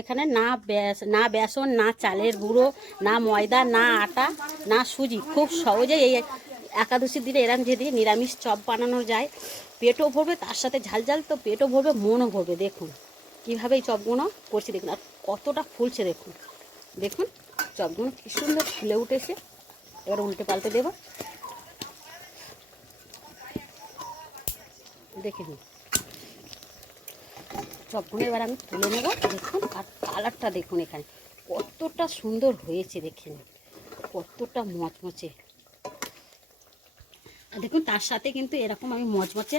এখানে না বেসন, না চালের গুঁড়ো, না ময়দা, না আটা, না সুজি, খুব সহজেই এই একাদশীর দিনে এরম যদি নিরামিষ চপ বানানো যায়, পেটও ভরবে, তার সাথে ঝাল ঝাল তো পেটও ভরবে, মনও ভরবে। দেখুন কীভাবে এই চপগুলো করছি, দেখুন আর কতটা ফুলছে। দেখুন দেখুন চপগুলো কী সুন্দর ফুলে উঠেছে। এবার উল্টে পাল্টে দেবো, দেখে নিন চপগুলো এবার আমি তুলে নেব। দেখুন আর কালারটা দেখুন এখানে কতটা সুন্দর হয়েছে, দেখে নিন কতটা মচমচে। দেখুন তার সাথে কিন্তু এরকম আমি মচমচে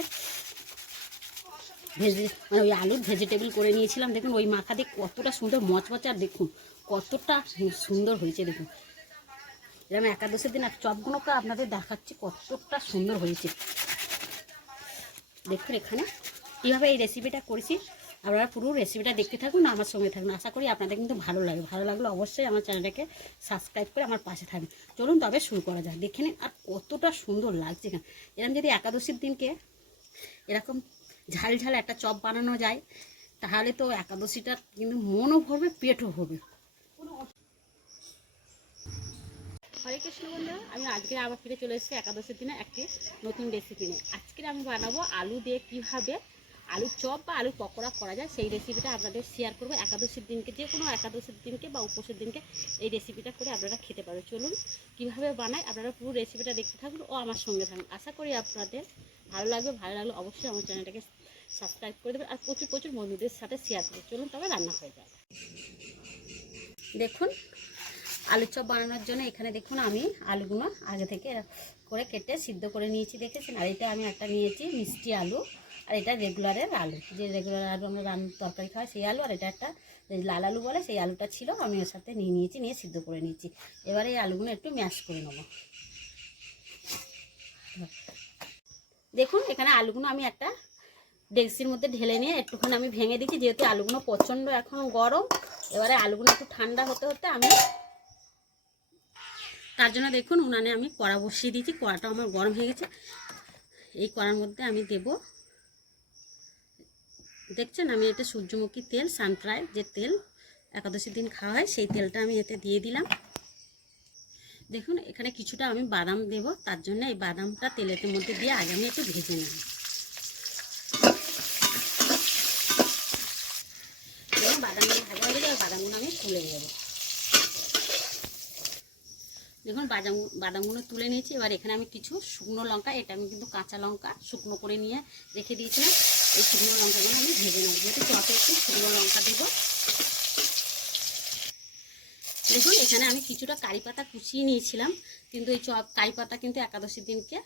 মানে ওই আলুর ভেজিটেবল করে নিয়েছিলাম। দেখুন ওই মাখা দিয়ে কতটা সুন্দর মচমচে, আর দেখুন কতটা সুন্দর হয়েছে। দেখুন এরকম একাদশের দিন আর চপগুলোকে আপনাদের দেখাচ্ছি কতটা সুন্দর হয়েছে। দেখুন এখানে কীভাবে এই রেসিপিটা করেছি, আপনারা পুরো রেসিপিটা দেখতে থাকুন, আমার সঙ্গে থাকুন। আশা করি আপনাদের কিন্তু ভালো লাগে। ভালো লাগলে অবশ্যই আমার চ্যানেলটাকে সাবস্ক্রাইব করে আমার পাশে থাকবেন। চলুন তবে শুরু করা যায়। দেখে নিন আর কতটা সুন্দর লাগছে এখানে। এরকম যদি একাদশীর দিনকে এরকম ঝাল ঝাল একটা চপ বানানো যায়, তাহলে তো একাদশীটা কিন্তু মনও ভরবে, পেটও ভরবে। হরে কৃষ্ণ বন্ধুরা, আমি আজকে আবার ফিরে চলে এসেছি একাদশীর দিনে একটি নতুন রেসিপি নিয়ে। আজকে আমি বানাবো আলু দিয়ে কীভাবে আলুর চপ বা আলুর পকোড়া করা যায়, সেই রেসিপিটা আপনাদের শেয়ার করবো। একাদশীর দিনকে, যে কোনো একাদশীর দিনকে বা উপোসের দিনকে এই রেসিপিটা করে আপনারা খেতে পারবেন। চলুন কীভাবে বানাই, আপনারা পুরো রেসিপিটা দেখতে থাকুন ও আমার সঙ্গে থাকুন। আশা করি আপনাদের ভালো লাগবে। ভালো লাগলে অবশ্যই আমার চ্যানেলটাকে সাবস্ক্রাইব করে দেবেন আর প্রচুর প্রচুর বন্ধুদের সাথে শেয়ার করবেন। চলুন তবে রান্না হয়ে যায়। দেখুন আলুর চপ বানানোর জন্য এখানে দেখুন আমি আলুগুলো আগে থেকে করে কেটে সিদ্ধ করে নিয়েছি, দেখেছেন। আর এটা আমি একটা নিয়েছি মিষ্টি আলু, আর এটা রেগুলারের আলু, যে রেগুলার আলু আমরা তরকারি খাওয়াই সেই আলু। আর এটা একটা লাল আলু বলে, সেই আলুটা ছিল, আমি ওর সাথে নিয়েছি, নিয়ে সিদ্ধ করে নিয়েছি। এবারে এই আলুগুলো একটু ম্যাশ করে নেব। দেখুন এখানে আলুগুলো আমি একটা ডেক্সির মধ্যে ঢেলে নিয়ে একটুখানি আমি ভেঙে দিচ্ছি, যেহেতু আলুগুলো প্রচণ্ড এখন গরম। এবারে আলুগুলো একটু ঠান্ডা হতে হতে আমি তার জন্য দেখুন উনানে আমি কড়া বসিয়ে দিয়েছি। কড়াটা আমার গরম হয়ে গেছে। এই কড়ার মধ্যে আমি দেব, দেখছেন আমি এতে সূর্যমুখী তেল, সানফ্রাই যে তেল একাদশীর দিন খাওয়া হয়, সেই তেলটা আমি এতে দিয়ে দিলাম। দেখুন এখানে কিছুটা আমি বাদাম দেব, তার জন্য এই বাদামটা তেলের মধ্যে দিয়ে আগে আমি একটু ভেজে নেব। দেখুন বাদামগুলো ভাজা হয়ে গেলে বাদামগুলো আমি তুলে নেব। দেখুন বাদামগুলো তুলে নিয়েছি। এবার এখানে আমি কিছু শুকনো লঙ্কা, এটা আমি কিন্তু কাঁচা লঙ্কা শুকনো করে নিয়ে রেখে দিয়েছিলাম, এই শুকনো লঙ্কাগুলো আমি ভেজে নেব। যেহেতু চপে একটু শুকনো লঙ্কা দেবো। দেখুন এখানে আমি কিছুটা কারি পাতা কুচিয়ে নিয়েছিলাম, কিন্তু এই কারি পাতা কিন্তু একাদশীর দিনকে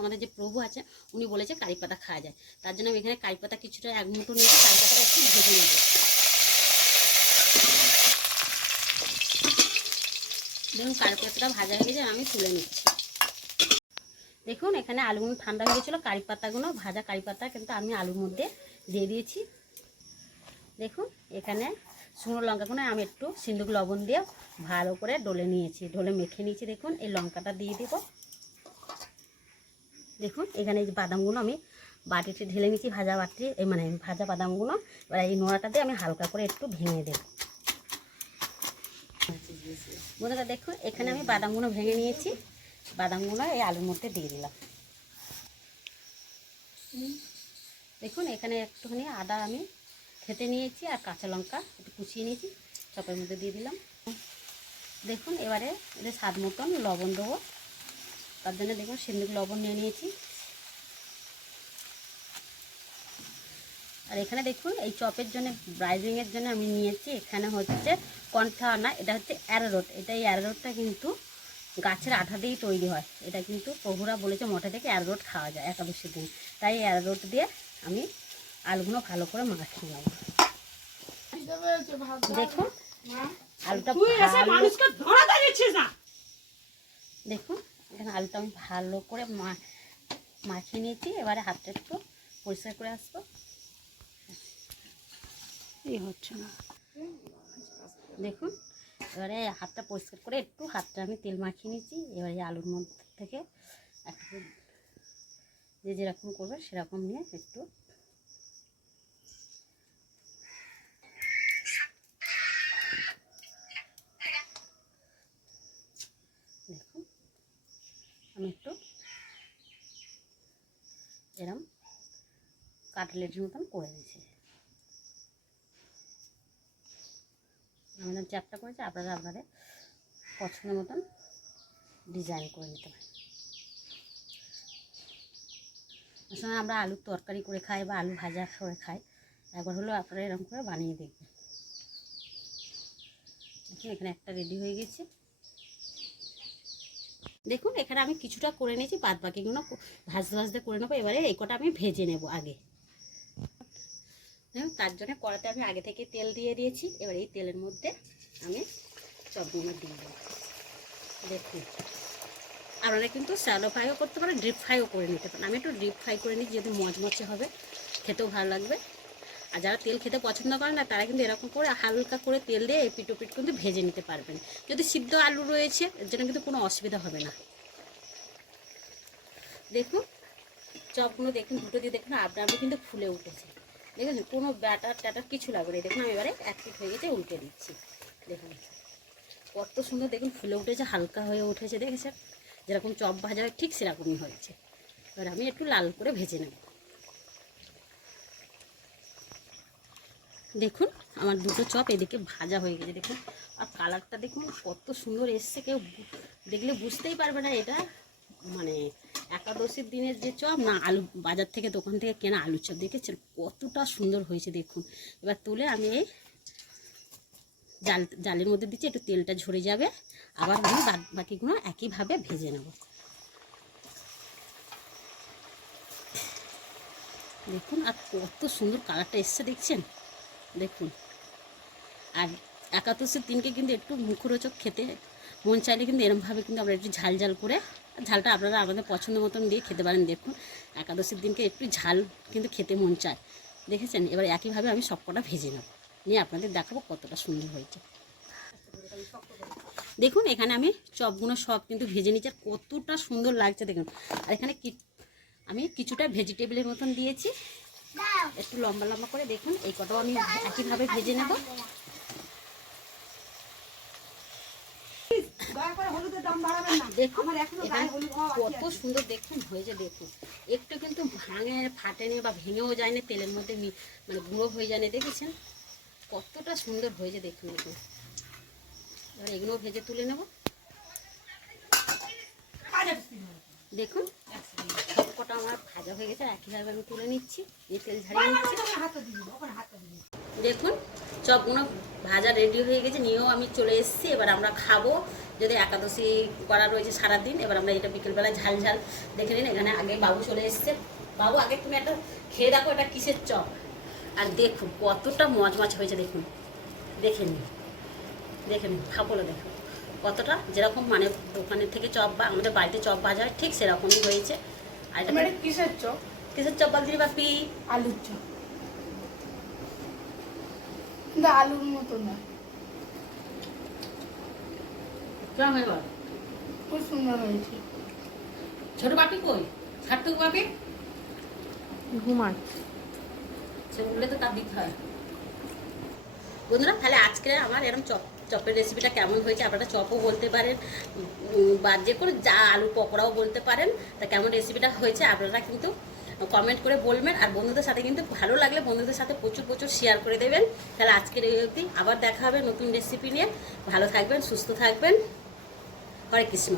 আমাদের যে প্রভু আছে উনি বলেছে কারি পাতা খাওয়া যায়, তার জন্য আমি এখানে কারি পাতা কিছুটা এক মুঠো নিয়েছি। কারি পাতাটা একটু ভেজে নেব। দেখুন কারি পাতাটা ভাজা হয়ে গেছে, আমি তুলে নিচ্ছি। দেখুন এখানে আলুগুলো ঠান্ডা হয়ে গেছিলো, কারি পাতাগুলো ভাজা কারি পাতা কিন্তু আমি আলুর মধ্যে দিয়ে দিয়েছি। দেখুন এখানে শুকনো লঙ্কাগুলো আমি একটু সিন্দুক লবণ দিয়ে ভালো করে ডলে মেখে নিয়েছি। দেখুন এই লঙ্কাটা দিয়ে দেব। দেখুন এখানে এই বাদামগুলো আমি বাটিতে ঢেলে নিয়েছি, ভাজা বাদামগুলো। এবার এই নোড়াটা দিয়ে আমি হালকা করে একটু ভেঙে দেব। বন্ধুরা দেখুন এখানে আমি বাদামগুলো ভেঙে নিয়েছি, বাদামগুলো এই আলুর মধ্যে দিয়ে দিলাম। দেখুন এখানে একটুখানি আদা আমি খেতে নিয়েছি, আর কাঁচা লঙ্কা একটু কুচিয়ে নিয়েছি, চপের মধ্যে দিয়ে দিলাম। দেখুন এবারে এদের স্বাদ মতন লবণ দেবো, তার জন্য দেখুন সিন্দুক লবণ নিয়ে নিয়েছি। আর এখানে দেখুন এই চপের জন্য ব্রাইজিংয়ের জন্য আমি নিয়েছি, এখানে হচ্ছে কর্নফ্লাওয়ার না, এটা হচ্ছে অ্যারোরুট। এই অ্যারোরুটটা কিন্তু গাছের আঠা দিয়েই তৈরি হয়। এটা কিন্তু প্রভুরা বলেছে মঠে থেকে অ্যারোরুট খাওয়া যায় একাদশীর দিন, তাই অ্যারোরুট দিয়ে আমি আলুগুলো ভালো করে মাখিয়ে নেব। দেখুন আলুটা দেখুন এখানে আলুটা আমি ভালো করে মাখিয়ে নিয়েছি। এবারে হাতটা একটু পরিষ্কার করে আসবো। এই হচ্ছে না, দেখুন এবারে হাতটা পরিষ্কার করে একটু হাতটা আমি তেল মাখিয়ে নিয়েছি। এবারে আলুর মধ্যে থেকে একটু যে যেরকম করবে সেরকম নিয়ে একটু কাটলেটের মতন করে নিয়েছি। আমাদের চ্যাপটা করেছে, আপনারা আপনাদের পছন্দ মতন ডিজাইন করে নিতে পারেন। আসলে আমরা আলুর তরকারি করে খাই বা আলু ভাজা করে খাই, একবার হলেও আপনারা এরকম করে বানিয়ে দেখবেন। দেখুন এখানে একটা রেডি হয়ে গেছে। দেখুন এখানে আমি কিছুটা করে নিয়েছি, বাদ বাকিগুলো ভাজতে ভাজতে করে নেবো। এবারে এই কটা আমি ভেজে নেব আগে। দেখুন তার জন্য কড়াতে আমি আগে থেকে তেল দিয়ে দিয়েছি। এবার এই তেলের মধ্যে আমি চপগুলো দিয়ে দেবো। দেখুন আপনারা কিন্তু শ্যালো ফ্রাইও করতে পারেন, ডিপ ফ্রাইও করে নিতে পারেন। আমি একটু ডিপ ফ্রাই করে নিই, যেহেতু মচমচে হবে, খেতেও ভালো লাগবে। আর যারা তেল খেতে পছন্দ করেন না, তারা কিন্তু এরকম করে হালকা করে তেল দিয়ে এপিট ওপিট কিন্তু ভেজে নিতে পারবেন। যদি সিদ্ধ আলু রয়েছে এর জন্য কিন্তু কোনো অসুবিধা হবে না। দেখুন চপগুলো দেখুন দুটো দিয়ে দেখুন আপনা আপনি কিন্তু ফুলে উঠেছে। দেখুন কোনো ব্যাটার ট্যাটার কিছু লাগবে না। দেখুন আমি এবারে এক পিট হয়ে গেছে, উল্টে দিচ্ছি। দেখুন কত সুন্দর দেখুন ফুলে উঠেছে, হালকা হয়ে উঠেছে। দেখেছেন যেরকম চপ ভাজা হয় ঠিক সেরকমই হয়েছে। এবার আমি একটু লাল করে ভেজে নেব। দেখুন আমার দুটো চপ এদিকে ভাজা হয়ে গেছে। দেখুন আর কালারটা দেখুন কত সুন্দর এসছে, কেউ দেখলে বুঝতেই পারবে না এটা মানে একাদশীর দিনের যে চপ না, আলু বাজার থেকে দোকান থেকে কেনা আলুর চপ। দেখেছেন কতটা সুন্দর হয়েছে দেখুন। এবার তুলে আমি এই জালের মধ্যে দিচ্ছি, একটু তেলটা ঝরে যাবে। আবার আমি বাদ বাকিগুলো একইভাবে ভেজে নেব। দেখুন আর কত সুন্দর কালারটা এসছে দেখছেন। দেখুন আর একাদশীর দিনকে কিন্তু একটু মুখরোচক খেতে মন চাইলে কিন্তু এরমভাবে কিন্তু আমরা একটু ঝাল ঝাল করে, ঝালটা আপনারা আমাদের পছন্দ মতন দিয়ে খেতে পারেন। দেখুন একাদশীর দিনকে একটু ঝাল কিন্তু খেতে মন চায়। দেখেছেন এবার একইভাবে আমি সবকটা ভেজে নেব, নিয়ে আপনাদের দেখাবো কতটা সুন্দর হয়েছে। দেখুন এখানে আমি চপগুলো সব কিন্তু ভেজে নিচ্ছি, আর কতটা সুন্দর লাগছে দেখুন। আর এখানে আমি কিছুটা ভেজিটেবলের মতন দিয়েছি, একটু লম্বা লম্বা করে। দেখুন এই কটাও আমি একইভাবে ভেজে নেব। দেখুন কত সুন্দর দেখুন হয়েছে। দেখুন একটু কিন্তু ফাটেনি বা ভেঙেও যায়নি, তেলের মধ্যে মানে গুঁড়ো হয়ে যায়নি। দেখেছেন কতটা সুন্দর হয়েছে দেখুন। দেখুন এবার এগুলো ভেজে তুলে নেব। দেখুন সব কটা আমার ভাজা হয়ে গেছে, একইভাবে আমি তুলে নিচ্ছি, এই তেল ঝাড়িয়ে নিচ্ছি। দেখুন চপগুলো ভাজা রেডি হয়ে গেছে, নিয়েও আমি চলে এসেছি। এবার আমরা খাবো, যদি একাদশী করা রয়েছে সারাদিন। এবার আমরা এটা বিকেলবেলা ঝাল ঝাল দেখে নিন। এখানে আগে বাবু চলে এসছে। বাবু আগে তুমি একটা খেয়ে দেখো এটা কিসের চপ। আর দেখুন কতটা মচমচ হয়েছে দেখুন, দেখে নিন দেখে নিন খাবলে দেখুন কতটা যেরকম মানে দোকানের থেকে চপ বা আমাদের বাড়িতে চপ ভাজা হয় ঠিক সেরকমই হয়েছে। আর এটা কিসের চপ? কিসের চপ বলছি বাপি? আলুর চপ, কিন্তু আলুর মতো না, খুব সুন্দর হয়েছে। ছোট বাপি কই? ছাড়টুকু বাপি ঘুমাচ্ছে, সে উঠলে তো তার দিতে হয়। বন্ধুরা তাহলে আজকে আমার এরকম চপের রেসিপিটা কেমন হয়েছে, আপনারা চপও বলতে পারেন বা যে কোনো যা আলু পকোড়াও বলতে পারেন। তা কেমন রেসিপিটা হয়েছে আপনারা কিন্তু কমেন্ট করে বলবেন। আর বন্ধুদের সাথে কিন্তু ভালো লাগলে বন্ধুদের সাথে প্রচুর প্রচুর শেয়ার করে দেবেন। তাহলে আজকের এই অবধি, আবার দেখা হবে নতুন রেসিপি নিয়ে। ভালো থাকবেন, সুস্থ থাকবেন। হরে কৃষ্ণ।